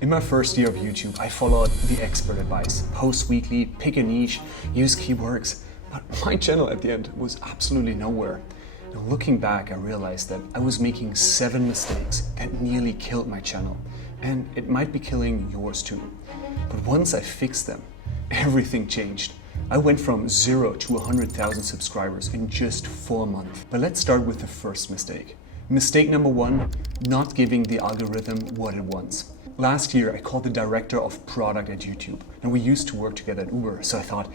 In my first year of YouTube, I followed the expert advice. Post weekly, pick a niche, use keywords. But my channel at the end was absolutely nowhere. Now, looking back, I realized that I was making 7 mistakes that nearly killed my channel. And it might be killing yours too. But once I fixed them, everything changed. I went from 0 to 100,000 subscribers in just 4 months. But let's start with the first mistake. Mistake number 1, not giving the algorithm what it wants. Last year, I called the director of product at YouTube, and we used to work together at Uber. So I thought,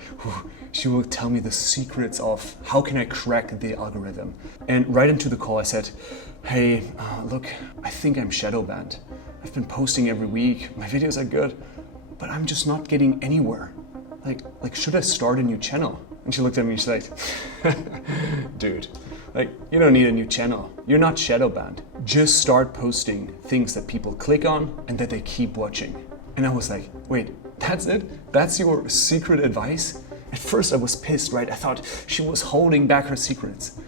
she will tell me the secrets of how can I crack the algorithm. And right into the call, I said, hey, look, I think I'm shadow banned. I've been posting every week. My videos are good, but I'm just not getting anywhere. Like, should I start a new channel? And she looked at me and she's like, dude, you don't need a new channel. You're not shadow banned. Just start posting things that people click on and that they keep watching. And I was like, wait, that's it? That's your secret advice? At first I was pissed, right? I thought she was holding back her secrets.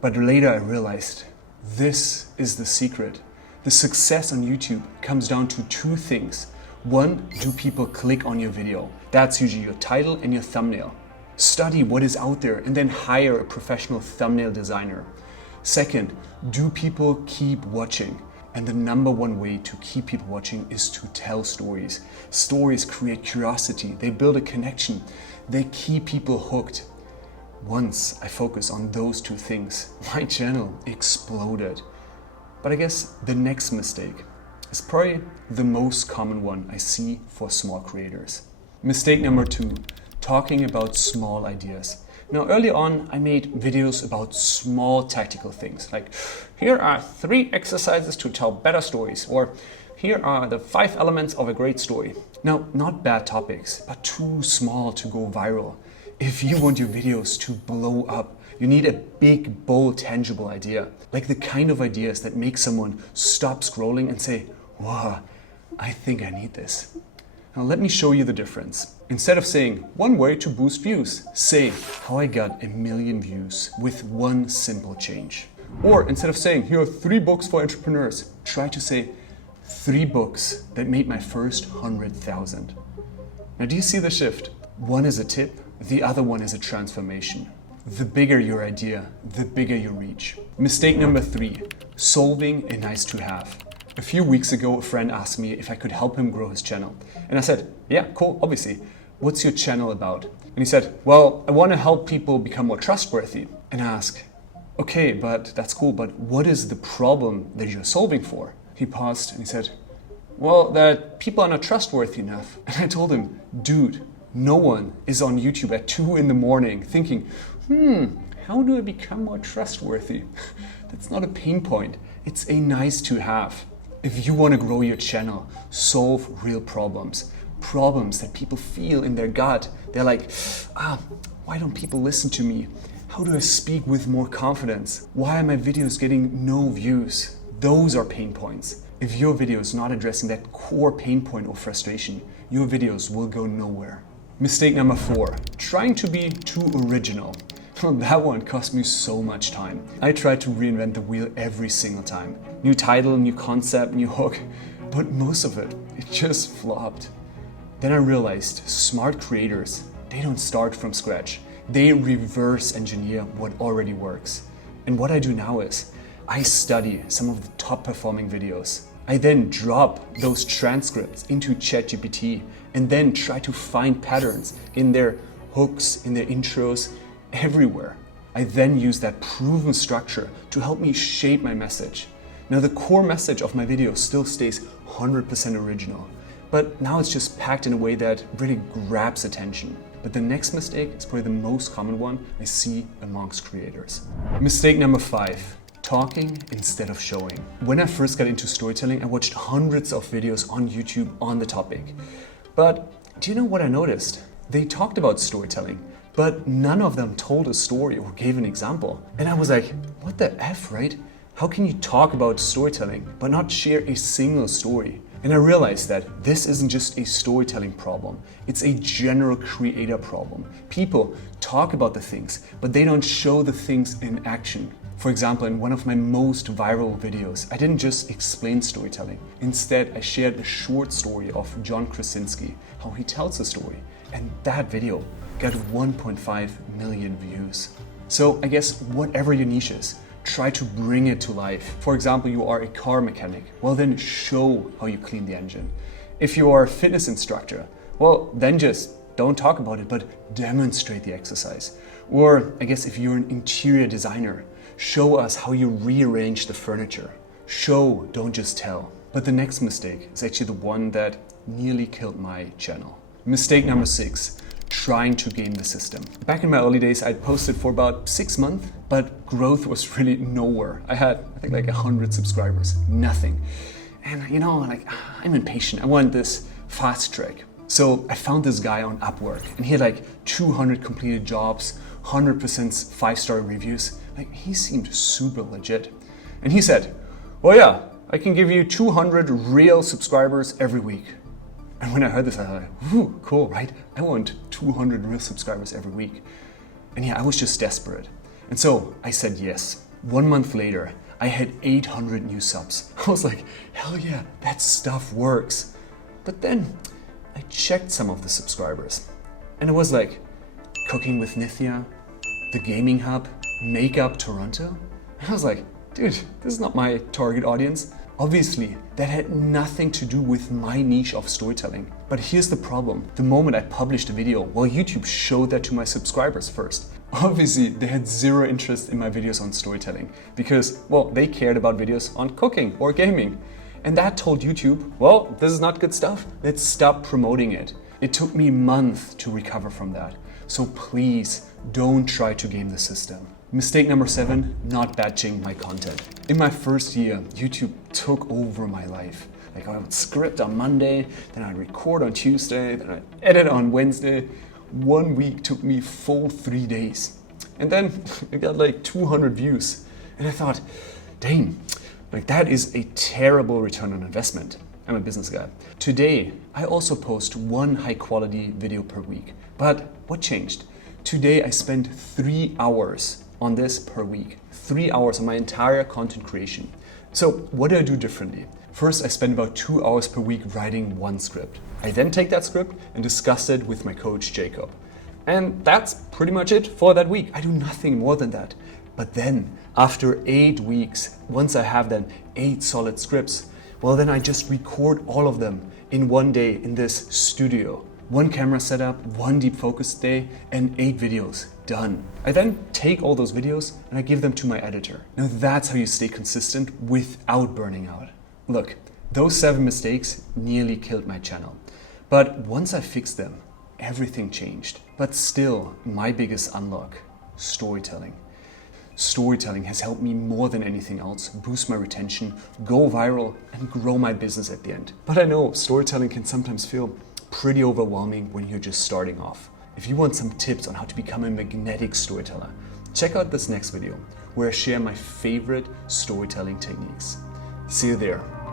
But later I realized this is the secret. The success on YouTube comes down to 2 things. 1, do people click on your video? That's usually your title and your thumbnail. Study what is out there and then hire a professional thumbnail designer. 2nd, do people keep watching? And the number 1 way to keep people watching is to tell stories. Stories create curiosity, they build a connection, they keep people hooked. Once I focused on those 2 things, my channel exploded. But I guess the next mistake is probably the most common one I see for small creators. Mistake number 2, talking about small ideas. Now, early on, I made videos about small tactical things, like here are 3 exercises to tell better stories, or here are the 5 elements of a great story. Now, not bad topics, but too small to go viral. If you want your videos to blow up, you need a big, bold, tangible idea, like the kind of ideas that make someone stop scrolling and say, wow, I think I need this. Now let me show you the difference. Instead of saying 1 way to boost views, say how I got 1 million views with 1 simple change. Or instead of saying here are 3 books for entrepreneurs, try to say 3 books that made my first 100,000. Now do you see the shift? One is a tip, the other one is a transformation. The bigger your idea, the bigger your reach. Mistake number 3, solving a nice to have. A few weeks ago, a friend asked me if I could help him grow his channel. And I said, yeah, cool, obviously. What's your channel about? And he said, well, I want to help people become more trustworthy. And I asked, okay, but that's cool, but what is the problem that you're solving for? He paused and he said, well, that people are not trustworthy enough. And I told him, dude, no one is on YouTube at 2 in the morning thinking, how do I become more trustworthy? That's not a pain point. It's a nice to have. If you want to grow your channel, solve real problems. Problems that people feel in their gut. They're like, why don't people listen to me? How do I speak with more confidence? Why are my videos getting no views? Those are pain points. If your video is not addressing that core pain point or frustration, your videos will go nowhere. Mistake number 4, trying to be too original. That one cost me so much time. I tried to reinvent the wheel every single time. New title, new concept, new hook, but most of it just flopped. Then I realized smart creators, they don't start from scratch. They reverse engineer what already works. And what I do now is, I study some of the top performing videos. I then drop those transcripts into ChatGPT and then try to find patterns in their hooks, in their intros, everywhere. I then use that proven structure to help me shape my message. Now the core message of my video still stays 100% original, but now it's just packed in a way that really grabs attention. But the next mistake is probably the most common one I see amongst creators. Mistake number 5, talking instead of showing. When I first got into storytelling, I watched hundreds of videos on YouTube on the topic. But do you know what I noticed? They talked about storytelling, but none of them told a story or gave an example. And I was like, what the F, right? How can you talk about storytelling but not share a single story? And I realized that this isn't just a storytelling problem, it's a general creator problem. People talk about the things, but they don't show the things in action. For example, in one of my most viral videos, I didn't just explain storytelling. Instead, I shared a short story of John Krasinski, how he tells a story. And that video got 1.5 million views. So I guess whatever your niche is, try to bring it to life. For example, you are a car mechanic. Well, then show how you clean the engine. If you are a fitness instructor, well, then just don't talk about it, but demonstrate the exercise. Or I guess if you're an interior designer, show us how you rearrange the furniture. Show, don't just tell. But the next mistake is actually the one that nearly killed my channel. Mistake number 6, trying to game the system. Back in my early days, I'd posted for about 6 months, but growth was really nowhere. I had, I think, like 100 subscribers, nothing. And you know, like, I'm impatient. I want this fast track. So I found this guy on Upwork, and he had like 200 completed jobs, 100% 5-star reviews. Like, he seemed super legit. And he said, well, yeah, I can give you 200 real subscribers every week. And when I heard this, I was like, ooh, cool, right? I want 200 real subscribers every week. And yeah, I was just desperate. And so I said yes. 1 month later, I had 800 new subs. I was like, hell yeah, that stuff works. But then I checked some of the subscribers. And it was like, Cooking with Nithya, The Gaming Hub, Makeup Toronto. And I was like, dude, this is not my target audience. Obviously, that had nothing to do with my niche of storytelling. But here's the problem. The moment I published a video, well, YouTube showed that to my subscribers first. Obviously, they had zero interest in my videos on storytelling because, well, they cared about videos on cooking or gaming. And that told YouTube, well, this is not good stuff. Let's stop promoting it. It took me months to recover from that. So please don't try to game the system. Mistake number 7, not batching my content. In my first year, YouTube took over my life. Like, I would script on Monday, then I'd record on Tuesday, then I'd edit on Wednesday. 1 week took me full 3 days. And then it got like 200 views. And I thought, dang, like that is a terrible return on investment. I'm a business guy. Today, I also post 1 high quality video per week. But what changed? Today, I spend 3 hours on this per week. 3 hours on my entire content creation. So what do I do differently? First, I spend about 2 hours per week writing 1 script. I then take that script and discuss it with my coach, Jacob. And that's pretty much it for that week. I do nothing more than that. But then, after 8 weeks, once I have then 8 solid scripts, well, then I just record all of them in 1 day in this studio. 1 camera setup, 1 deep focus day, and 8 videos. Done. I then take all those videos and I give them to my editor. Now that's how you stay consistent without burning out. Look, those 7 mistakes nearly killed my channel. But once I fixed them, everything changed. But still, my biggest unlock, storytelling. Storytelling has helped me more than anything else boost my retention, go viral, and grow my business at the end. But I know storytelling can sometimes feel pretty overwhelming when you're just starting off. If you want some tips on how to become a magnetic storyteller, check out this next video where I share my favorite storytelling techniques. See you there.